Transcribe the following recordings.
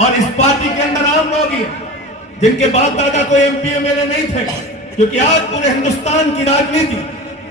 और इस पार्टी के अंदर आम लोग ही जिनके बाप दादा को एमपी एमएलए नहीं थे, क्योंकि आज पूरे हिंदुस्तान की राजनीति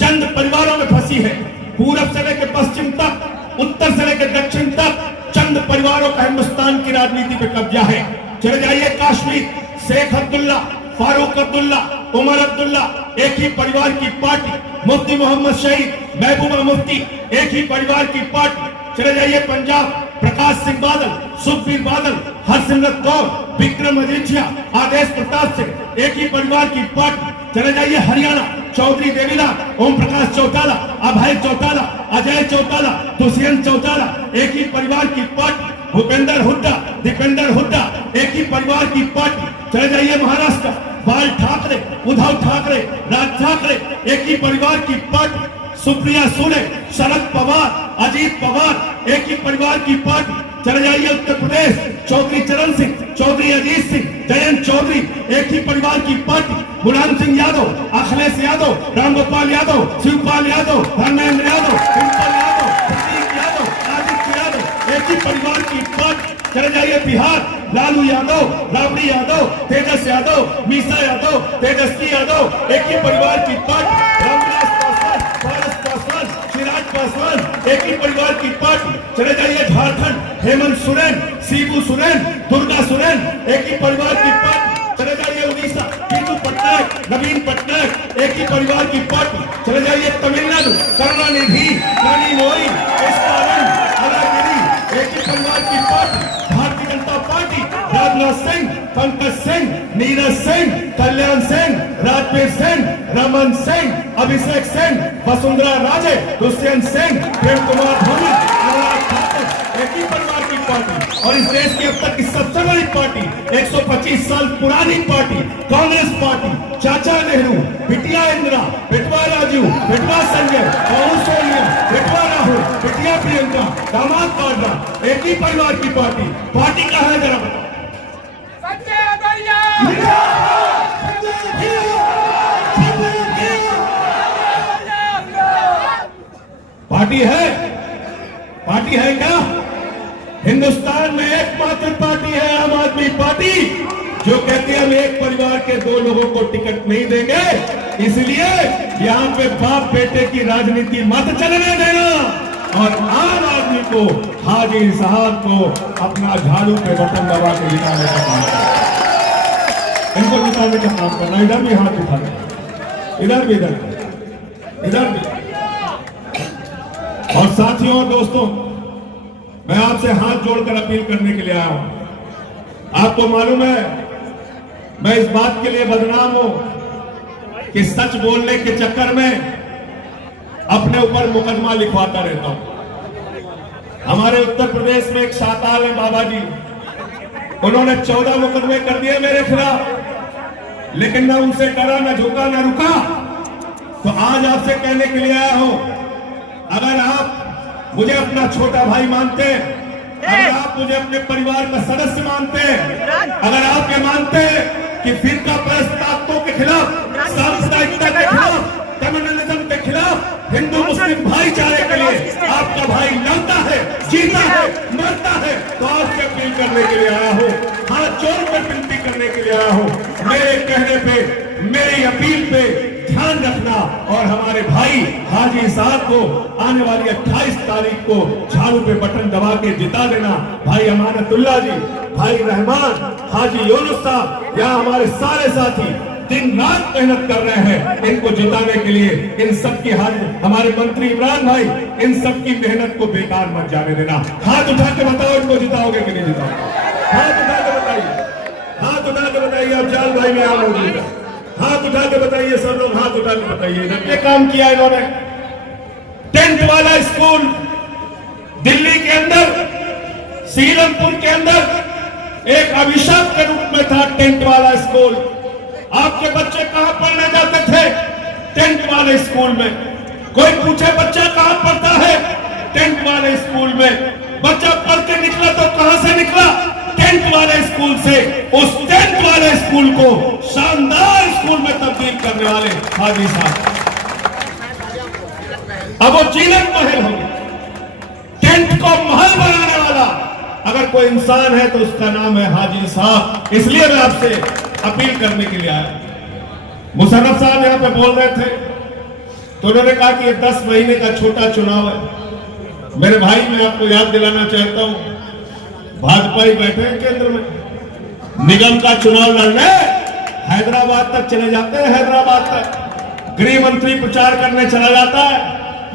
चंद परिवारों में फंसी है। पूरब से लेकर पश्चिम तक, उत्तर से लेकर दक्षिण तक चंद परिवारों का हिंदुस्तान की राजनीति पे कब्जा है। चले जाइए कश्मीर, शेख अब्दुल्ला, फारूक अब्दुल्ला, उमर अब्दुल्ला, एक ही परिवार की पार्टी। मुफ्ती मोहम्मद शहीद, महबूबा मुफ्ती, एक ही परिवार की पार्टी। चले जाइए पंजाब, प्रकाश सिंह बादल, सुखबीर बादल, हरसिमरत कौर, विक्रम मजीठिया, आदेश प्रताप सिंह, एक ही परिवार की पार्टी। चले जाइए हरियाणा, चौधरी देवीलाल, ओम प्रकाश चौटाला, अभय चौटाला, अजय चौटाला, दुष्यंत चौटाला, एक ही परिवार की पार्टी। भूपेंद्र हुड्डा, दीपेंद्र हुड्डा, एक ही परिवार की पार्टी। चले जाइए महाराष्ट्र, बाल ठाकरे, उद्धव ठाकरे, राज ठाकरे, एक ही परिवार की पार्टी। सुप्रिया सुले, शरद पवार, अजीत पवार, एक ही परिवार की पार्टी। चले जाइए उत्तर प्रदेश, चौधरी चरण सिंह, चौधरी अजीत सिंह, जयंत चौधरी, एक ही परिवार की पार्टी। मुलायम सिंह यादव, अखिलेश यादव, रामगोपाल यादव, शिवपाल यादव, धर्मेंद्र यादव, डिम्पल यादव, प्रतीक यादव, आदित्य यादव, एक ही परिवार की पार्टी। चले जाइए बिहार, लालू यादव, राबड़ी यादव, तेजस यादव, मीसा यादव, तेजस्वी यादव, एक ही परिवार की पार्टी। रामविलास पासवान, पारस पासवान, चिराग पासवान, एक ही परिवार की पार्टी। चले जाइए झारखंड, हेमंत सोरेन, शिबू सोरेन, दुर्गा सोरेन, एक ही परिवार की पार्टी। चले जाइए उड़ीसा, टीटू पटनायक, नवीन पटनायक, एक ही परिवार की पार्टी। चले जाइए तमिलनाडु, करुणानिधि, रानी मोई, एसपारन, अलागिरी, एक ही परिवार की पार्टी। भारतीय जनता पार्टी, राजनाथ सिंह, पंकज सिंह, नीरज सिंह, कल्याण सिंह, राजवीर सिंह, रमन सिंह, अभिषेक सिंह, वसुंधरा राजे, दुष्यंत सिंह, प्रेम कुमार धोनी, अनुराग ठाकुर, एक ही परिवार की पार्टी। और इस देश की अब तक की सबसे बड़ी पार्टी, 125 साल पुरानी पार्टी, कांग्रेस पार्टी, चाचा नेहरू, बिटिया इंदिरा, बेटवा राजीव, बेटवा संजय, बहू सोनिया, बेटवा राहुल, बिटिया प्रियंका, दामाद वाड्रा, एक ही परिवार की पार्टी। पार्टी कहाँ है जरा बताओ? पार्टी है? पार्टी है क्या? हिंदुस्तान में एकमात्र पार्टी है आम आदमी पार्टी, जो कहती है हम एक परिवार के दो लोगों को टिकट नहीं देंगे। इसलिए यहाँ पे बाप बेटे की राजनीति मत चलने देना और आम आदमी को, हाजी साहब को अपना झाड़ू पे बटन दबा के जिताने का काम करना, इनको जिताने का काम करना। इधर भी हाथ उठाना, इधर भी, इधर भी। और साथियों और दोस्तों, मैं आपसे हाथ जोड़कर अपील करने के लिए आया हूं। आपको मालूम है मैं इस बात के लिए बदनाम हूं कि सच बोलने के चक्कर में अपने ऊपर मुकदमा लिखवाता रहता हूं। हमारे उत्तर प्रदेश में एक साताल है बाबा जी, उन्होंने 14 मुकदमे कर दिए मेरे खिलाफ, लेकिन न उनसे डरा, न झुका, न रुका। तो आज आपसे कहने के लिए आया हूं, अगर आप मुझे अपना छोटा भाई मानते हैं, अगर आप मुझे अपने परिवार का सदस्य मानते हैं, अगर आप ये मानते हैं कि फिरका परस्त ताकतों के खिलाफ, सांप्रदायिकता के खिलाफ, कम्युनलिज्म के खिलाफ, हिंदू मुस्लिम भाईचारे के लिए आपका भाई लड़ता है, जीता है, मरता है, तो आपसे अपील करने के लिए आया हूं, हाथ जोड़कर विनती करने के लिए आया हूं। मेरे कहने पे, मेरी अपील पे ध्यान रखना और हमारे भाई हाजी साहब को आने वाली 28 तारीख को झाड़ू पे बटन दबा के जिता देना। भाई अमानतुल्लाह जी, भाई रहमान, हाजी यूनुस साहब, यहाँ हमारे सारे साथी दिन रात मेहनत कर रहे हैं इनको जिताने के लिए। इन सबकी हमारे मंत्री इमरान भाई, इन सबकी मेहनत को बेकार मत जाने देना। हाथ उठा के बताओ, इनको जिताओगे कि नहीं जिताओगे? हाथ उठा के बताइए, हाथ उठा के बताइए। अब जाल भाई में यहाँ मौजूद है, हाथ उठा के बताइए, सब लोग हाथ उठा के बताइए। ये काम किया इन्होंने। टेंट वाला स्कूल दिल्ली के अंदर, सीरमपुर के अंदर एक अभिशाप के रूप में था टेंट वाला स्कूल। आपके बच्चे कहां पढ़ने जाते थे? टेंट वाले स्कूल में। कोई पूछे बच्चा कहां पढ़ता है? टेंट वाले स्कूल में। बच्चा पढ़ के निकला तो कहां से निकला? टेंट वाले स्कूल से। उस टेंट वाले स्कूल को शानदार स्कूल में तब्दील करने वाले हाजी साहब, अब वो जीलन महल हो गया। टेंट को महल बनाने वाला अगर कोई इंसान है तो उसका नाम है हाजी साहब। इसलिए मैं आपसे अपील करने के लिए आया। मुशर्रफ साहब यहाँ पे बोल रहे थे तो उन्होंने कहा कि ये 10 महीने का छोटा चुनाव है। मेरे भाई, मैं आपको याद दिलाना चाहता हूं, भाजपा ही बैठे हैं केंद्र में, निगम का चुनाव लड़ने हैदराबाद तक चले जाते हैं। हैदराबाद तक गृह मंत्री प्रचार करने चला जाता है,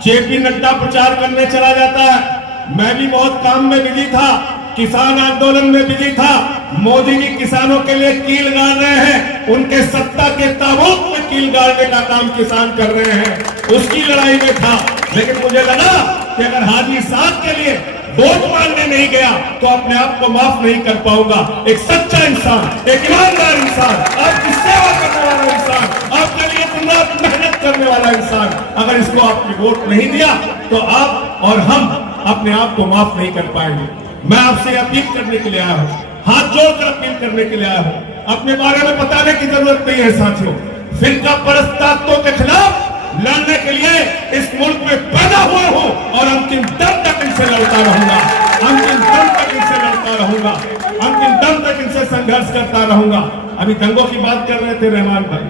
जेपी नड्डा प्रचार करने चला जाता है। मैं भी बहुत काम में बिजी था, किसान आंदोलन में बिजी था। मोदी जी किसानों के लिए कील गाड़ रहे हैं, उनके सत्ता के ताबूत में कील गाड़ने का काम किसान कर रहे हैं, उसकी लड़ाई में था। लेकिन मुझे लगा कि अगर हाजी साहब के लिए वोट मांगने नहीं गया तो अपने आप को माफ नहीं कर पाऊंगा। एक सच्चा इंसान, एक ईमानदार इंसान, आपकी सेवा करने वाला इंसान, आपके लिए दिन रात मेहनत करने वाला इंसान, अगर इसको आपने वोट नहीं दिया तो आप और हम अपने आप को माफ नहीं कर पाएंगे। मैं आपसे अपील करने के लिए आया हूं, हाथ जोड़कर अपील करने के लिए आया हूं। अपने बारे में बताने की जरूरत नहीं है साथियों। फिरका परस्त ताकतों के खिलाफ लड़ने के लिए इस मुल्क में पैदा हुआ हूं और अंतिम दम तक इनसे लड़ता रहूंगा, अंतिम दम तक इनसे लड़ता रहूंगा, अंतिम दम तक इनसे संघर्ष करता रहूंगा। अभी दंगों की बात कर रहे थे रहमान भाई,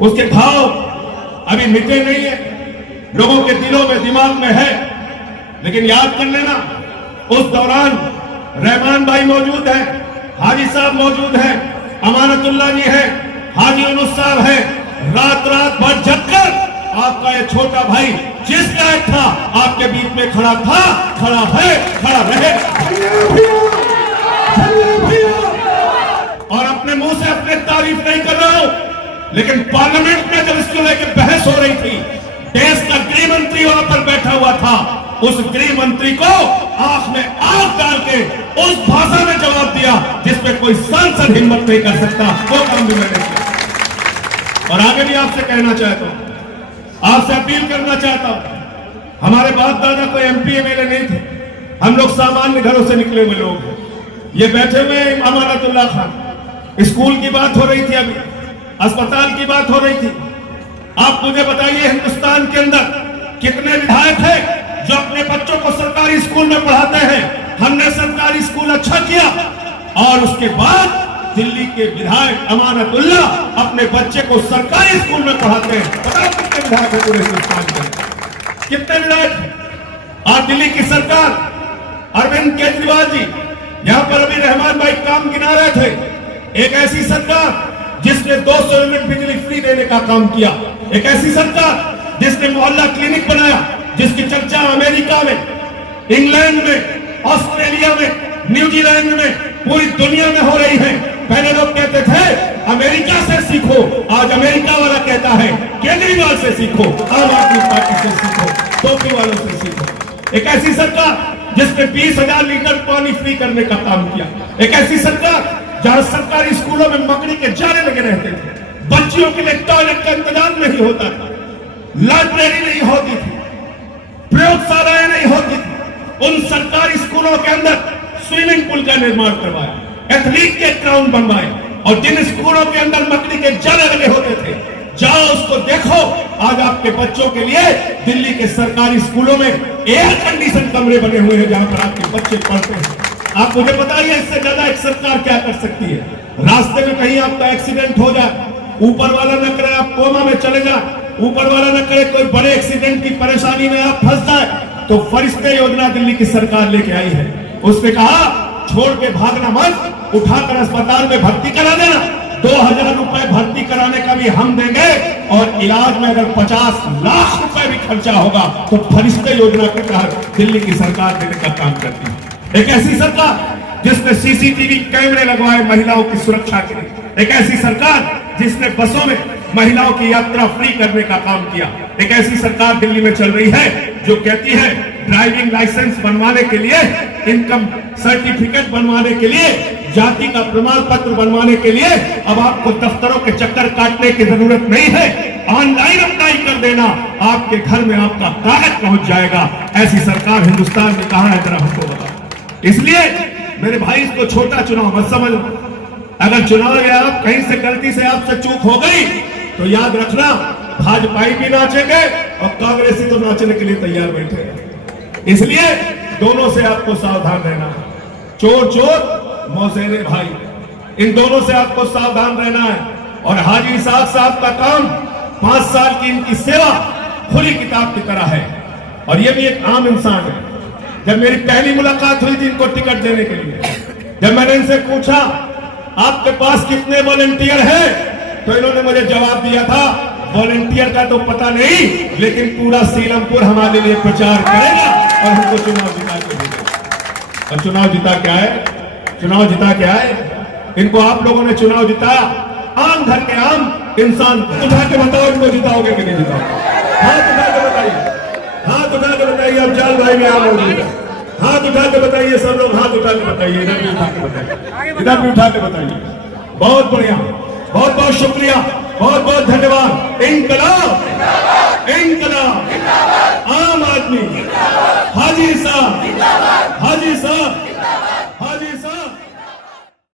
उसके भाव अभी मिटे नहीं है, लोगों के दिलों में दिमाग में है। लेकिन याद कर लेना, उस दौरान रहमान भाई मौजूद है, हाजी साहब मौजूद है, अमानतुल्लाह जी है, हाजी यूनुस साहब है। रात भर जगकर आपका ये छोटा भाई जिस लायक था आपके बीच में खड़ा था, खड़ा है, खड़ा रहे। और अपने मुंह से अपने तारीफ नहीं कर रहा हूं, लेकिन पार्लियामेंट में जब इसको लेकर बहस हो रही थी, देश का गृह मंत्री वहां पर बैठा हुआ था, उस गृह मंत्री को आंख में आंख डाल के उस भाषा में जवाब दिया जिसमें कोई सांसद हिम्मत नहीं कर सकता। वो काम भी मैंने किया। और आगे भी आपसे कहना चाहता हूं, आपसे अपील करना चाहता हूं, हमारे बाप दादा कोई एमपी एमएलए नहीं थे, हम लोग सामान्य घरों से निकले हुए लोग हैं। ये बैठे हुए अमानतुल्लाह खान, स्कूल की बात हो रही थी, अभी अस्पताल की बात हो रही थी। आप मुझे बताइए, हिंदुस्तान के अंदर कितने विधायक हैं जो अपने बच्चों को सरकारी स्कूल में पढ़ाते हैं? हमने सरकारी स्कूल अच्छा किया और उसके बाद दिल्ली के विधायक अमानतुल्लाह अपने बच्चे को सरकारी स्कूल में पढ़ाते हैं। बताओ कितने विधायक है पूरे हिंदुस्तान के, कितने विधायक? और दिल्ली की सरकार, अरविंद केजरीवाल जी यहां पर अभी रहमान भाई काम गिना रहे थे, एक ऐसी सरकार जिसने 200 यूनिट बिजली फ्री देने का काम किया, एक ऐसी सरकार जिसने मोहल्ला क्लिनिक बनाया, जिसकी चर्चा अमेरिका में, इंग्लैंड में, ऑस्ट्रेलिया में, न्यूजीलैंड में, पूरी दुनिया में हो रही है। पहले लोग कहते थे अमेरिका से सीखो, आज अमेरिका वाला कहता है केजरीवाल से सीखो, आम आदमी पार्टी से सीखो, टोपी वालों से सीखो। एक ऐसी सरकार जिसने 20,000 लीटर पानी फ्री करने का काम किया, एक ऐसी सरकार जहां सरकारी स्कूलों में मकड़ी के जाले लगे रहते थे, बच्चियों के लिए टॉयलेट का इंतजाम नहीं होता था, लाइब्रेरी नहीं होती थी, प्रयोगशालाएं नहीं होती थी। उन सरकारी स्कूलों के अंदर स्विमिंग पूल का निर्माण करवाया, एथलीट के ग्राउंड बनवाए, और जिन स्कूलों के अंदर मकड़ी के जाले लगे होते थे, जाओ उसको देखो। आज आपके बच्चों के लिए दिल्ली के सरकारी स्कूलों में एयर कंडीशन कमरे बने हुए हैं जहां पर आपके बच्चे पढ़ते हैं। आप मुझे बताइए, इससे ज्यादा एक सरकार क्या कर सकती है? रास्ते में कहीं आपका एक्सीडेंट हो जाए, ऊपर वाला न करे आप कोमा में चले जाए, ऊपर वाला न करे कोई बड़े एक्सीडेंट की परेशानी में आप फंस जाए, तो फरिश्ते योजना दिल्ली की सरकार लेके आई है। उसने कहा छोड़ के भागना मत, उठाकर अस्पताल में भर्ती करा देना, 2,000 रुपए भर्ती कराने का भी हम देंगे, और इलाज में अगर 50 लाख रुपए भी खर्चा होगा तो फरिश्ते योजना के तहत दिल्ली की सरकार देने का काम करती है। एक ऐसी सरकार जिसने सीसीटीवी कैमरे लगवाए महिलाओं की सुरक्षा के लिए, एक ऐसी सरकार जिसने बसों में महिलाओं की यात्रा फ्री करने का काम किया, एक ऐसी सरकार दिल्ली में चल रही है जो कहती है ड्राइविंग लाइसेंस बनवाने के लिए, इनकम सर्टिफिकेट बनवाने के लिए, जाति का प्रमाण पत्र बनवाने के लिए अब आपको दफ्तरों के चक्कर काटने की जरूरत नहीं है, ऑनलाइन अप्लाई कर देना, आपके घर में आपका कागज पहुंच जाएगा। ऐसी सरकार हिंदुस्तान में कहां है, जरा हमको बताओ। इसलिए मेरे भाई, इसको छोटा चुनाव मत समझो। अगर चुनाव में आप कहीं से गलती से आपसे चूक हो गई तो याद रखना, भाजपाई भी नाचेंगे और कांग्रेसी तो नाचने के लिए तैयार बैठे हैं। इसलिए दोनों से आपको सावधान रहना। चोर चोर मौसेरे भाई, इन दोनों से आपको सावधान रहना है। और हाजी इसाक साहब का काम 5 साल की इनकी सेवा खुली किताब की तरह है, और ये भी एक आम इंसान है। जब मेरी पहली मुलाकात हुई थी इनको टिकट देने के लिए, जब मैंने इनसे पूछा आपके पास कितने वॉलंटियर हैं, तो इन्होंने मुझे जवाब दिया था वॉलंटियर का तो पता नहीं, लेकिन पूरा सीलमपुर हमारे लिए प्रचार करेगा और हमको चुनाव जिता के देगा। और चुनाव जिता क्या है? चुनाव जिता क्या है? इनको आप लोगों ने चुनाव जिताया, आम घर के आम इंसान। उठा के बताओ इनको जिताओगे कि नहीं जिताओगे? हाथ उठा के बताइए, हाथ उठा के बताइए। अब जाल भाई में आम होगी, हाथ उठा के बताइए, सब लोग हाथ उठा के बताइए, इधर भी उठा के बताइए, इधर भी उठा के बताइए। बहुत बढ़िया, बहुत बहुत शुक्रिया, बहुत बहुत धन्यवाद। इंकलाब, इंकलाब, आम आदमी, हाजी साहब, हाजी साहब, हाजी